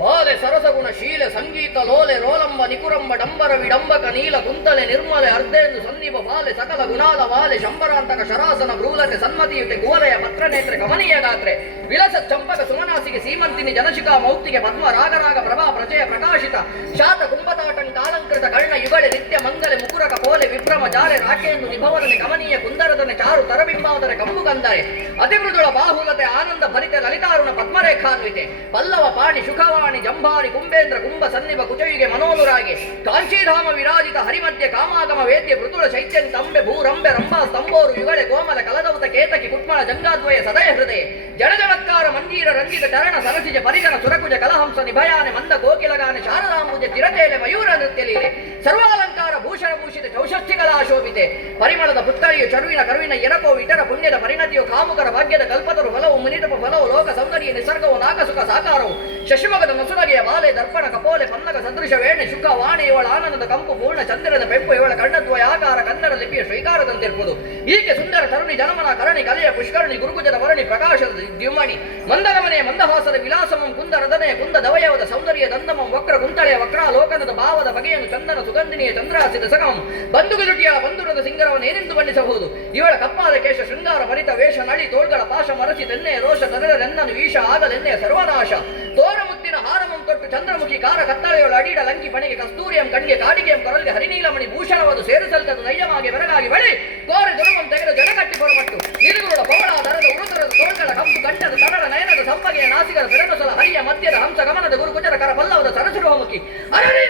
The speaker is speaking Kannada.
ಬಾಲೆ ಸರಸಗುಣ ಶೀಲೆ ಸಂಗೀತ ಲೋಲೆ ರೋಲಂಬ ನಿಕುರಂಬ ಡಂಬರ ವಿಡಂಬಕ ನೀಲ ಕುಂತಲೆ ನಿರ್ಮಲೆ ಅರ್ಧೇಂದು ಸನ್ನಿಭ ಬಾಲೆ ಸಕಲ ಗುಣಾಲ ವಾಲೆ ಶಂಬರಾಂತಕ ಶರಾಸನ ಭ್ರೂಲತೆ ಸನ್ಮತಿಯುತೆ ಕುವಲಯ ಪತ್ರನೇತ್ರೆ ಕಮನೀಯ ಗಾತ್ರೆ ವಿಲಸ ಚಂಪಕ ಸುಮನಾಸಿಗೆ ಸೀಮಂತಿನಿ ಜನಶಿಖಾ ಮೌಕ್ತಿಗೆ ಪದ್ಮ ರಾಗರಾಗ ಪ್ರಭಾ ಪ್ರಚಯ ಪ್ರಕಾಶಿತ ಶಾತ ಕುಂಭತಾಟಂಕಾಲಂಕೃತ ಕರ್ಣ ಯುಗಳೆ ನಿತ್ಯ ಮಂಗಲೆ ಮುಕುರಕ ಪೋಲೆ ವಿಭ್ರಮ ಜಾಲೆ ರಾಕೇಂದು ನಿಭವದನೆ ಕಮನೀಯ ಕುಂದರದನೆ ಚಾರು ತರಬಿಂಬಾವದರೆ ಕಂಬು ಗಂಧರೆ ಅತಿಮೃದುಳ ಬಾಹುಲತೆ ಆನಂದ ಭರಿತ ಲಲಿತಾರುಣ ಪದ್ಮರೇಖಾನ್ವಿತೆ ಪಲ್ಲವ ಪಾಣಿ ಶುಖವಾಣಿ ಜಂಭಾರಿ ಕುಂಬೇಂದ್ರ ಕುಂಭ ಸನ್ನಿಭ ಕುಚಯುಗೆ ಮನೋನುರಾಗಿ ಕಾಂಚೀಧಾಮ ವಿರಾಜಿತ ಹರಿಮಧ್ಯ ಕಾಮಾಗಮ ವೇದ್ಯ ಮೃದುಳ ಚೈತ್ಯನ್ ತಂಬೆ ಭೂರಂಬೆ ರಂಭಾ ಸ್ತಂಭೋರು ಯುಗಳೆ ಕೋಮಲ ಕಲದೌತ ಕೇತಕಿ ಕುಟ್ಮಳ ಜಂಗಾದ್ವಯ ಸದಯ ಹೃದಯ ಜಡಜಳತ್ಕಾರ ಮಂಜೀರ ರಂಜಿತ ಚರಣ ಸರಸಿಜ ಪರಿಗಣ ಸುರಕುಜ ಕಲಹಂಸ ನಿಭಯಾನೆ ಮಂದ ಕೋಕಿಲಗಾನೆ ಶಾರದಾಂಬುಜ ಚಿರತೇಲೆ ಮಯೂರ ನೃತ್ಯ ಲೀಲೆ ಸರ್ವಾಲಂಕಾರ ಭೂಷಣ ಭೂಷಿತ ಚೌಷಷ್ಠಿಗಳ ಶೋಭಿತೆ ಪರಿಮಳದ ಪುತ್ತಳಿಯು ಚರುವಿನ ಕರುವಿನ ಎರಕೋ ಇತರ ಪುಣ್ಯದ ಪರಿಣತಿಯು ಕಾಮುಕರ ಭಾಗ್ಯದ ಕಲ್ಪತರು ಫಲವು ಮುನಿಟಪ ಫಲವು ಲೋಕ ಸೌಂದರ್ಯ ನಿಸರ್ಗವು ನಾಗಸುಖ ಸಾಕಾರವು ಶಶಿಮಗದ ಮಸುನಗೆಯ ಬಾಲೆ ದರ್ಪಣ ಕಪೋಲೆ ಪನ್ನಗ ಸದೃಶ ವೇಣೆ ಶುಕ ವಾಣಿ ಇವಳ ಆನಂದದ ಕಂಪು ಪೂರ್ಣ ಚಂದ್ರದ ಪೆಂಪು ಇವಳ ಕಣ್ಣದ್ವಯ ಆಕಾರ ಕನ್ನಡ ಲಿಪಿಯ ಶ್ರೀಕಾರದಂತಿರುವುದು ಈಕೆ ಸುಂದರ ತರುಣಿ ಜನಮನ ಕರಣಿ ಕಲೆಯ ಪುಷ್ಕರಣಿ ಗುರುಗುಜದ ವರಣಿ ಪ್ರಕಾಶದ ದ್ಯುಮಣಿ ಮಂದಗಮನೆಯ ಮಂದಹಾಸದ ವಿಲಾಸಮಂ ಕುಂದರದನೆಯ ಕುಂದ ದವಯವದ ಸೌಂದರ್ಯ ದಂದಮಂ ವಕ್ರ ಕುಂತಳೆಯ ವಕ್ರಾಲೋಕನದ ಭಾವದ ಬಗೆಯನ್ನು ಚಂದನ ಸುಗಂಧಿನಿಯ ಚಂದ್ರಾಸಿದ ಸಗಮಂ ಬಂಧುಗಿಲುಟಿಯ ಬಂಧುರದ ಸಿಂಗರವನ್ನು ಏನೆಂದು ಬಣ್ಣಿಸಬಹುದು ಇವಳ ಕಪ್ಪಾದ ಕೇಶ ಶೃಂಗಾರ ಭರಿತ ವೇಷ ನಳಿ ತೋಳ್ಗಳ ಪಾಶ ಮರಚಿ ತೆನ್ನೆಯ ರೋಷ ತರರೆನ್ನನು ಈಶ ಆಗಲೆನ್ನೆಯ ಸರ್ವನಾಶ ತೋರಮುತ್ತಿನ ಹಾರಮಂ ತೊಟ್ಟು ಚಂದ್ರಮುಖಿ ಕಾರ ಕತ್ತಳೆಯೊಳ ಅಡಿಡ ಲಂಕಿ ಪಣಿಗೆ ಕಸ್ತೂರಿಯಂ ಕಣ್ಣಿಗೆ ಕಾಡಿಗೆಯಂ ಕೊರಲ್ಗೆ ಹರಿನೀಲಮಣಿ ಭೂಷಣವದು ಸೇರಿಸಲ್ಕದು ನಯ್ಯವಾಗಿ ಬೆರಗಾಗಿ ಬಳಿ ಕೋರೆ ದುರಮಂ ತೆಗೆದು ಜಡಗಟ್ಟಿ ಹೊರಮಟ್ಟು ನಿರುಗುರುಳ ಪವಳ ದರದ ಉರುತರದ ತೋಳ್ಗಳ ಕಂಪು ಗಂಟದ ತಡಳ ನಯನದ ಸಂಪಗೆಯ ನಾಸಿಗರ ಬೆರನುಸಲ ಹರಿಯ ಮಧ್ಯದ ಹಂಸ ಗಮನದ ಗುರುಕುಜರ ಕರ ಪಲ್ಲವದ ಸರಸುರುಹಮುಖಿ ಅರಳಿ